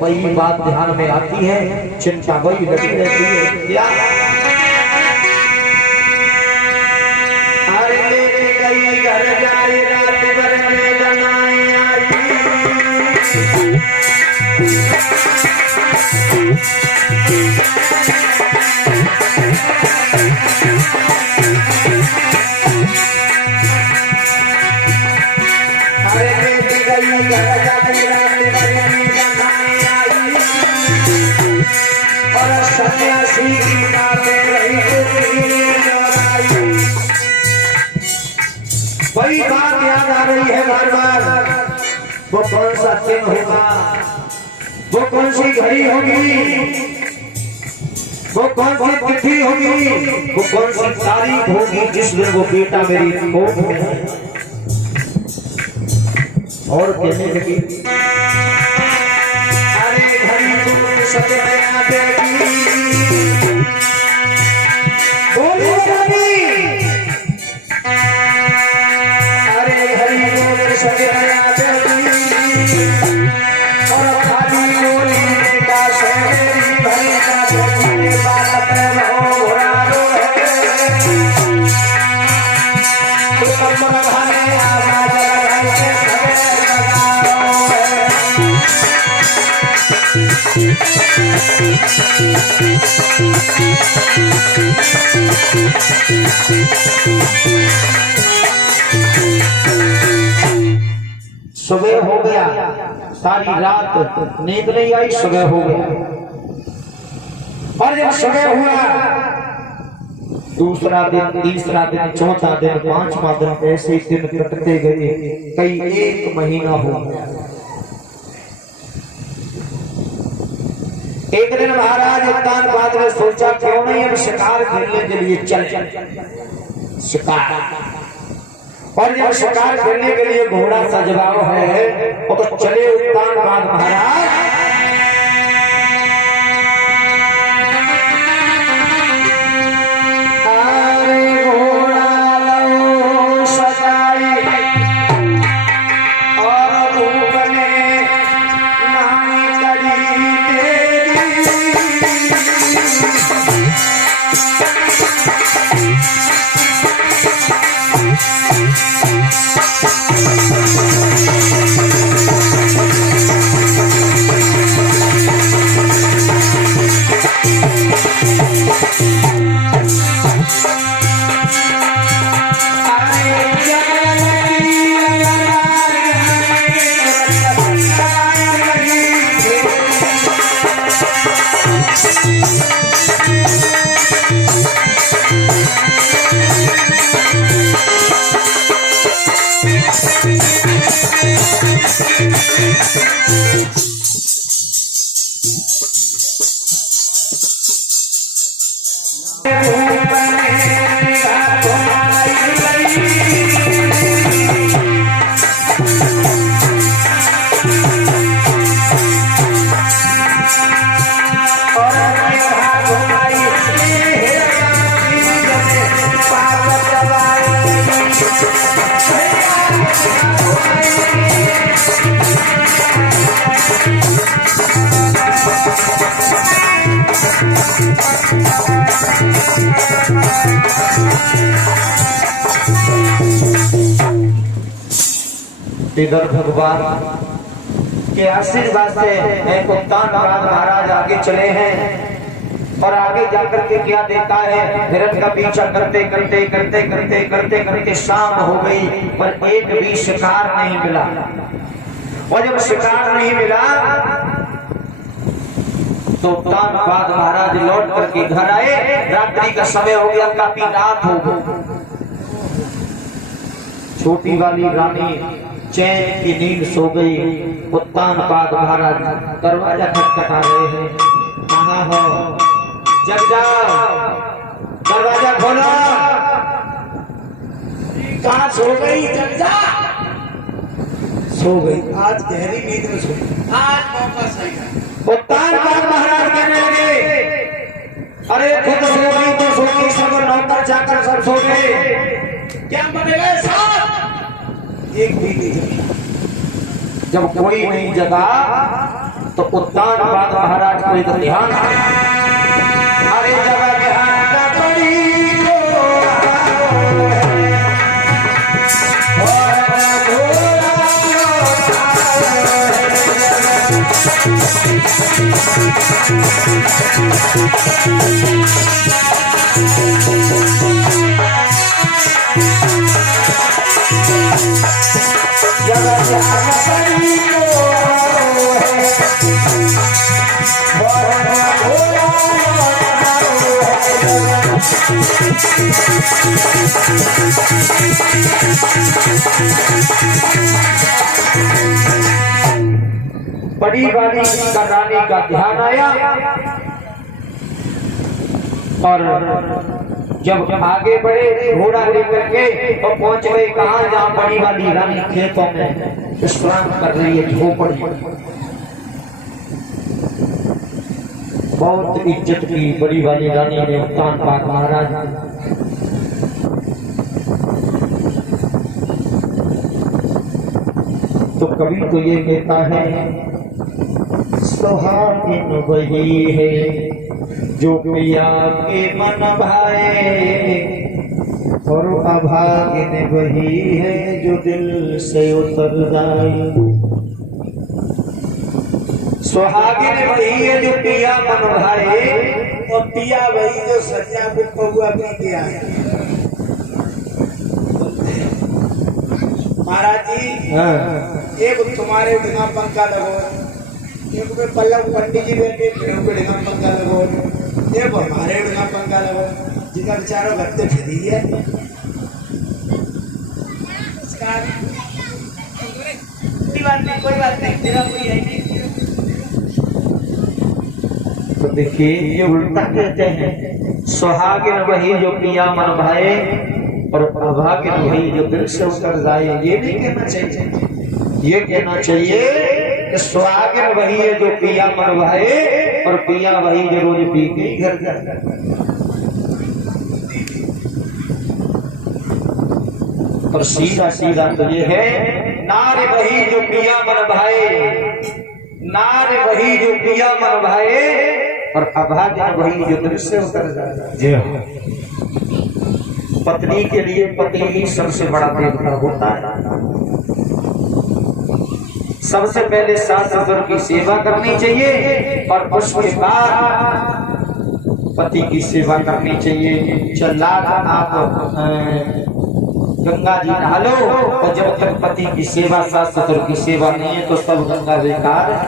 वही बात ध्यान में आती है, चिंता वही लगी रहती है। क्या अरे लेके गई घर जाए रात भर में जनाई आई। अरे लेके गई घर जाए रात भर में जनाई आई। और सन्यासी की बातें रही वही बात याद आ रही है बार बार। वो कौन सा दिन होगा, वो कौन सी घड़ी होगी, वो कौन सी तिथि होगी, वो कौन सी तारीख होगी जिस दिन वो बेटा मेरी कोख में है। और कहने लगी अरे घड़ी तुम सजना देगी। बोली अरे घड़ी तुम सजना देगी। और खाली बोली बेटा सोनेरी भरी का छोटे बालक रहो घोड़ारो है। तुम भाने आवाज लगाए सवेर लगाओ है। सुबह हो गया, सारी रात नींद नहीं आई, सुबह हो गया। और जब सुबह हुआ दूसरा दिन, तीसरा दिन, चौथा दिन, पांचवा दिन, ऐसे दिन कटते गए। कई एक महीना हो गया। एक दिन महाराज उत्तानपाद ने सोचा क्यों नहीं हम शिकार खेलने के लिए चले। शिकार, और जब शिकार करने के लिए घोड़ा सजवाओ है वो तो चले उत्तानपाद महाराज। अरे घोड़ा लो सजाई और धूप में नाई करी तेरी। इधर भगवान के आशीर्वाद से एक उत्तानपाद महाराज आगे चले हैं। और आगे जाकर के क्या देखता है, हिरण का पीछा करते करते करते करते करते करते शाम हो गई, पर एक भी शिकार नहीं मिला। और जब शिकार नहीं मिला तो उत्तानपाद महाराज लौट करके घर आए। रात्रि का समय हो गया, काफी रात हो गई। छोटी वाली रानी चैन की नींद सो गई। उत्तानपाद महाराज दरवाजा खटखटा रहे हैं। कहाँ हो, जग जाओ, दरवाजा खोलो। कहाँ सो गई, जग जा। सो गई, आज गहरी नींद में सो गई। आज मौका सही है। उत्तानपाद महाराज कहने लगे अरे खुद सो गई तो सो गई, सब नौकर चाकर सब सो गए, क्या बनेगा साहब। एक भी नहीं जगा। जब कोई नहीं जगा तो उत्तानपाद महाराज को एक ध्यान, अरे जगह ध्यान का बड़ी बड़ी वाली रानी का ध्यान आया और जब आगे बढ़े घोड़ा लेकर के तो पहुंच गए कहा, जहाँ बड़ी वाली रानी खेतों में विश्राम कर रही है, झोपड़ी। बहुत इज्जत की बड़ी वाली रानी ने उत्तानपाद महाराज। तो कभी तो ये कहता है, सुहागिन वही है जो पिया के मन भाए, और अभागिन वही है जो दिल से उतर जाए। सुहागिन वही है जो पिया मन भाए, और पिया वही जो सज्जा को पहुआ पी के आए। महाराज जी, एक तुम्हारे बिना पंखा लगो, एक पे पल्लव पंडित जी बैठे, फिर पे ढंगा पंखा लगो, एक हमारे ढंगा पंखा लगो, जिनका बेचारों घर तो फिरी है। कोई बात नहीं, तेरा कोई है। तो देखिए ये उल्टा कहते हैं, सुहागिन वही जो पिया मन भाए, और अभागिन वही जो दिल से उतर जाए। ये नहीं कहना चाहिए, ये कहना चाहिए कि सुहागिन वही है जो पिया मन भाए, और पिया वही जो रोज पी के घर जाए। और सीधा सीधा तो ये है, नार वही जो पिया मन भाए, नार वही जो पिया मन भाए, और अभागिन वही जो दिल से उतर जाए। पत्नी के लिए पति ही सबसे बड़ा देवता होता है। सबसे पहले सास ससुर की सेवा करनी चाहिए, और उसके बाद पति की सेवा करनी चाहिए। चला आप गंगा जी नहा लो, और जब तक पति की सेवा सास ससुर की सेवा नहीं है तो सब गंगा बेकार है।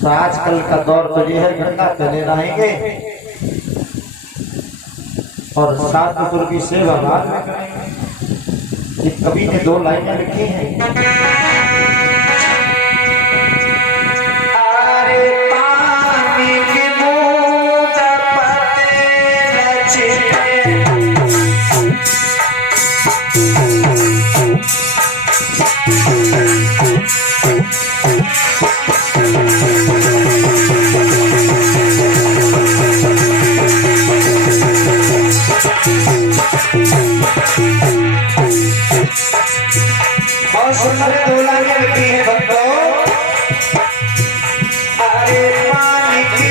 तो आजकल का दौर तो ये है, गंगा पहले नहाएंगे और सास ससुर की सेवा बाद में करेंगे। ये कवि ने 2 लाइनें लिखी हैं। अरे पानी की बूंद बहुत सुंदर 2 लाइनें लिखी है भक्तों। अरे पानी की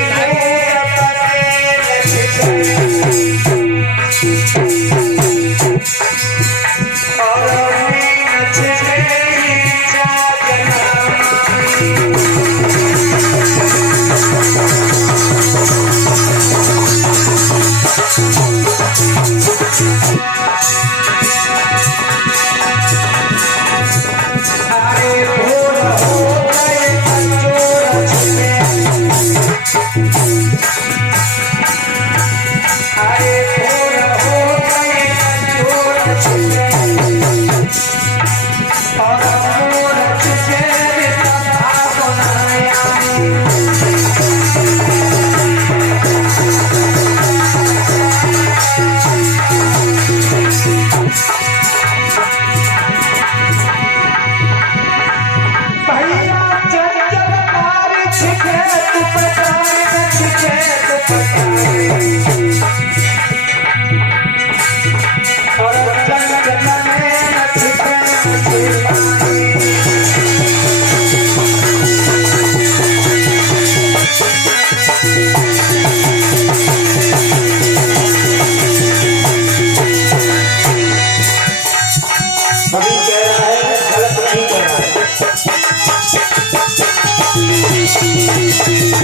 हाँ